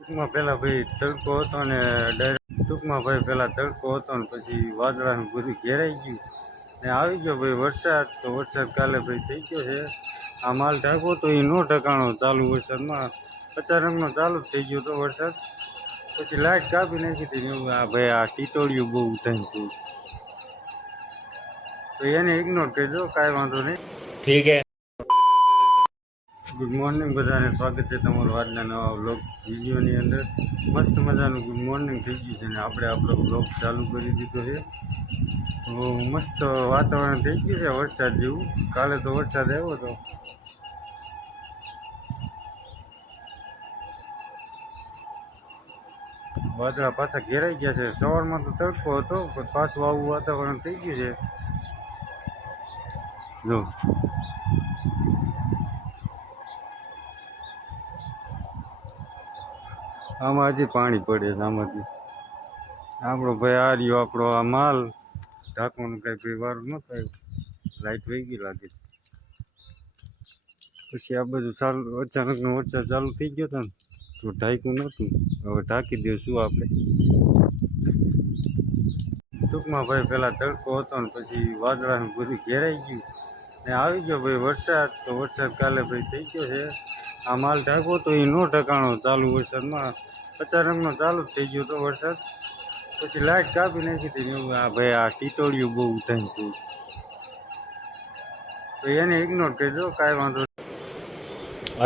ટૂંકમાં પહેલાં ભાઈ તડકો હતો ને ડાયરેક્ટ ટૂંકમાં ભાઈ પહેલાં તડકો હતો ને પછી વાદળાનું બધું ઘેરાઈ ગયું ને આવી ગયો ભાઈ વરસાદ. તો વરસાદ કાલે ભાઈ થઈ ગયો છે. આ માલ ઢાંકો તો એ નો ઢકાણો ચાલુ વરસાદમાં અચાનકનો ચાલુ જ થઈ ગયો તો વરસાદ. પછી લાઇટ કાપી નાખી હતી ને એવું. આ ભાઈ આ ટીટોળિયું બહુ ઉઠાઈ ગયું તો એને ઇગ્નોર કરજો, કાંઈ વાંધો નહીં. ઠીક હે. ગુડ મોર્નિંગ બધાને, સ્વાગત છે તમારું આજના નવા વ્લોગ વિડીયોની અંદર. મસ્ત મજાનું ગુડ મોર્નિંગ થઈ ગયું છે ને આપણે આપણો વ્લોગ ચાલુ કરી દીધો છે. તો મસ્ત વાતાવરણ થઈ ગયું છે વરસાદ જેવું. કાલે તો વરસાદ આવ્યો હતો. વાદળા પાછા ઘેરાઈ ગયા છે. સવારમાં તો તડકો હતો પણ પાછું આવું વાતાવરણ થઈ ગયું છે. જો આમાં હજી પાણી પડે છે. આમાંથી આપણો ભાઈ આ રહ્યો આપણો આ માલ ઢાંકવાનું કાંઈ ભાઈ વારું ન થાય. લાઇટ વહી ગઈ લાગે. પછી આ બધું ચાલુ અચાનકનો વરસાદ ચાલુ થઈ ગયો હતો ને તો ઢાંક્યું નહોતું. હવે ઢાંકી દઈશું આપણે. ટૂંકમાં ભાઈ પહેલાં તડકો હતો ને પછી વાદળાનું બધું ઘેરાઈ ગયું ને આવી ગયો ભાઈ વરસાદ. તો વરસાદ કાલે ભાઈ થઈ ગયો છે. આ માલ ઢાંકો તો એ નો ઢકાણો ચાલુ વરસાદમાં અચાનકનો ચાલુ જ થઈ ગયો તો વરસાદ. પછી લાઇટ કાપી નાખી હતી ને એવું. આ ભાઈ આ ટીટોળિયું બહુ ઉઠાઈ ગયું તો એને ઇગ્નોર કરજો, કાંઈ વાંધો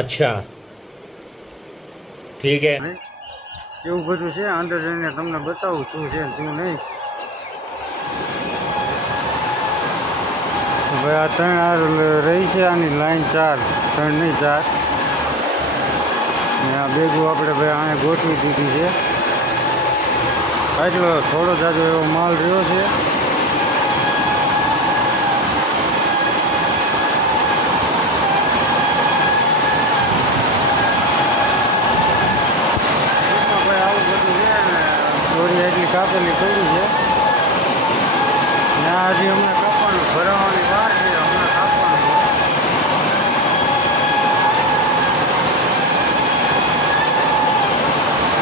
અચ્છા ઠીક હે. નહીં. એવું બધું છે. અંદર જઈને તમને બતાવું શું છે શું નહીં. ભાઈ આ ત્રણ આ રહી છે આની લાઈન 4, 3 નહીં 4. ને આ બેગું આપણે ભાઈ અહીંયા ગોઠવી દીધી છે. એટલો થોડો જાજો એવો માલ રહ્યો છે. ભાઈ આવું બધું છે ને દોરી એટલી કાપેલી પડી છે ને આ હજી હમણાં કાપવાનું ભરાવાની વાર છે. હમણાં કાપવાનું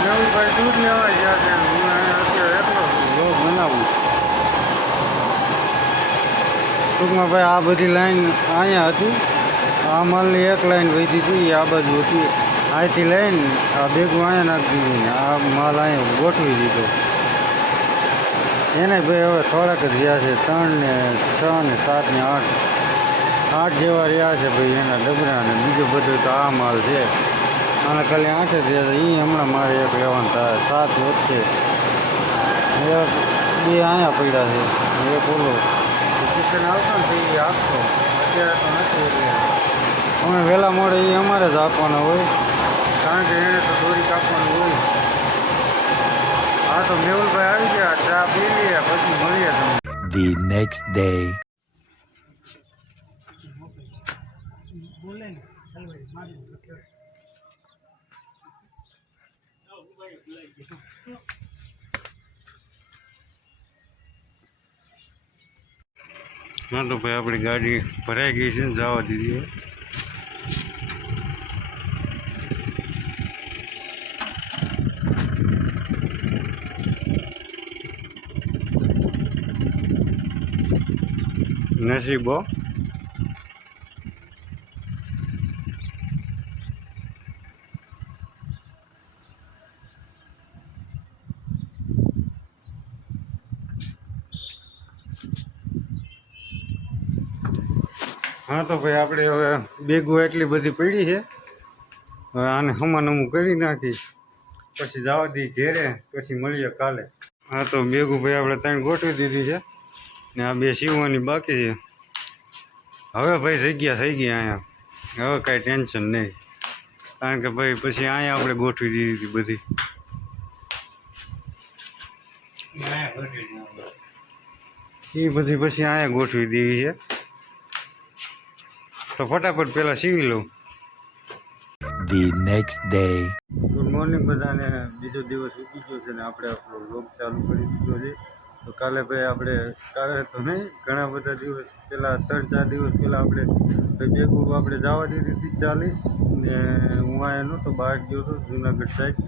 નવું ભાઈ દૂધ લેવા ગયા છે. હું અત્યારે એટલો લોક બનાવું. ટૂંકમાં ભાઈ આ બધી લાઈન અહીંયા હતી. આ માલની એક લાઈન વધી હતી આ બાજુ હતી. અહીંથી લઈને આ બેગું અહીંયા નાખી દીધી ને આ માલ અહીંયા ગોઠવી દીધો. એને ભાઈ હવે થોડાક જ રહ્યા છે. 3 ને 6 ને 7 ને 8 જેવા રહ્યા છે ભાઈ એના ડબરા. ને બીજો બધો તો આ માલ છે. આને ખાલી 8 જ રહ્યા છે. એ હમણાં મારે એક લેવાનું થાય. 7 વચ્ચે એક 2 અહીંયા પડ્યા છે. એક ઓલો કિચન આવતો ને એ આપતો. અત્યારે તો નથી એટલે અમે વહેલા મોડે એ અમારે જ આપવાના હોય કારણ કે એને તો દોરી કાપવાનું હોય. હા તો મેહુલભાઈ આવી ગયા, ચા પી લઈએ પછી મળીએ તમને. The next day. હા તો ભાઈ આપણી ગાડી ભરાઈ ગઈ છે ને જવા દીધી. નસીબો હા તો ભાઈ આપણે હવે બેગો એટલી બધી પડી છે. હવે આને હમાનમું કરી નાખી પછી જવા દઈએ ઘેરે. પછી મળીએ કાલે. હા તો બેગું ભાઈ આપણે 3 ગોઠવી દીધી છે ને આ 2 સીવવાની બાકી છે. હવે ભાઈ જગ્યા થઈ ગઈ અહીંયા. હવે કાંઈ ટેન્શન નહીં કારણ કે ભાઈ પછી અહીંયા આપણે ગોઠવી દીધી હતી બધી. એ બધી પછી અહીંયા ગોઠવી દીધી છે. તો ફટાફટ પહેલાં સીવી લઉં. The next day. Good morning બધાને. બીજો દિવસ ઉગી ગયો છે ને આપણે આપણો વ્લોગ ચાલુ કરી દીધો છે. તો કાલે ભાઈ આપણે કાલે તો નહીં ઘણા બધા દિવસ પહેલાં 3-4 દિવસ પહેલાં આપણે ભાઈ બેગું આપણે જવા દીધી હતી 40 ને હું અહીંયા નહોતો, બહાર ગયો હતો જુનાગઢ સાઈડ.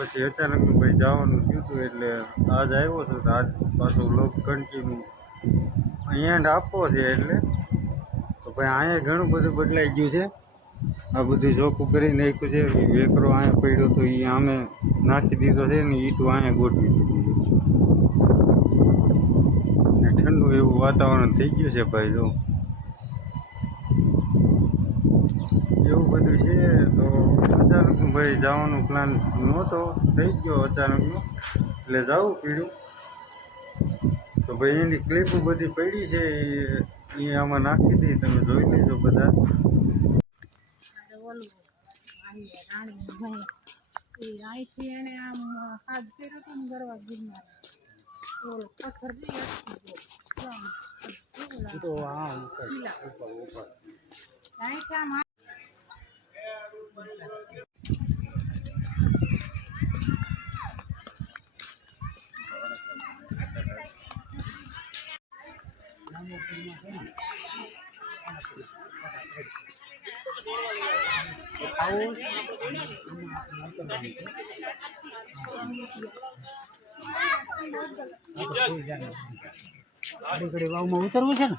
પછી અચાનક ભાઈ જવાનું થયું હતું એટલે આજ આવ્યો છું તો આજ પાછો લોક કન્ટિન્યુ એન્ડ આપવો છે એટલે તો ભાઈ અહીંયા ઘણું બધું બદલાઈ ગયું છે. આ બધું ચોખ્ખું કરી નાખ્યું છે. વેકરો અહીંયા પડ્યો તો એ આમે નાખી દીધો છે ને ઈટું અહીંયા ગોઠવી દીધી છે ને ઠંડુ એવું વાતાવરણ થઈ ગયું છે ભાઈ. જો એવું બધું છે તો અચાનક ભાઈ જવાનો પ્લાન નહોતો, થઈ ગયો અચાનકનો એટલે જવું પડ્યું. તો ભાઈ એની ક્લિપો બધી પડી છે એ આમાં નાખી દઈ, તમે જોઈ લેજો બધા. અહીંથી એને આમ હાથ કર્યો હતો ને ગરવા ગિરનાર ઓલો પથ્થર અહીંથી આમ વાવમાં ઉતરવું છે ને.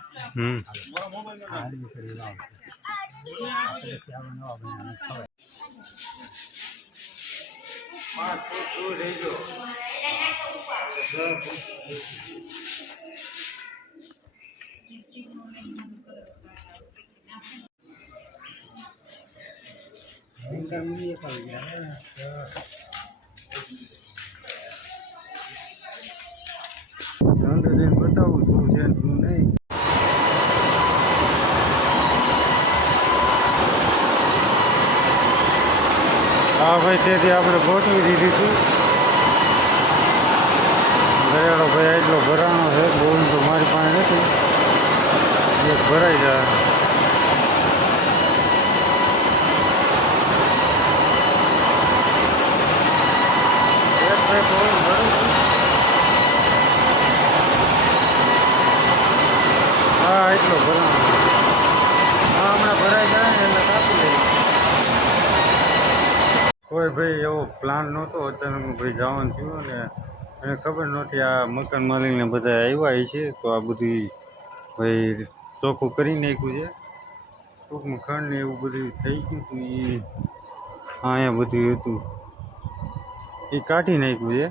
અંદર જઈને બતાવું શું છે ને શું નહીં. હા ભાઈ, તેથી આપણે ગોઠવી દીધી હતી. દરિયાળો ભાઈ એટલો ભરાણો છે, બોલ તો મારી પાસે નથી, એક ભરાઈ જાય. એક ભાઈ બોલ ભરું છું. હા એટલો ભરાણો. હા હમણાં ભરાઈ જાય ને એટલે કાપી લઈએ. કોઈ ભાઈ એવો પ્લાન નહોતો, અચાનક ભાઈ જવાનું થયું ને એને ખબર નહોતી. આ મકાન માલિકને બધા આવ્યા છે તો આ બધું ભાઈ ચોખ્ખું કરી નાખ્યું છે. ટૂંકમાં ખંડ ને એવું બધું થઈ ગયું હતું. એ અહીંયા બધું હતું એ કાઢી નાખ્યું છે.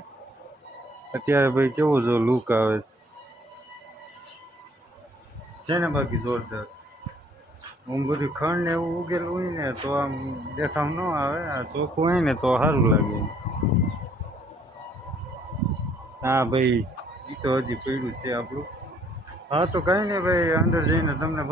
અત્યારે ભાઈ કેવો જો લુક આવે છે ને, બાકી જોરદાર. હું બધું ખંડ ને એવું ઉગેલું હોય ને તો આમ દેખાવ ન આવે. આ ચોખ્ખું હોય ને તો સારું લાગે. હા ભાઈ એ તો હજી પડ્યું છે આપણું. હા તો કંઈ નહીં ભાઈ, અંદર જઈને તમને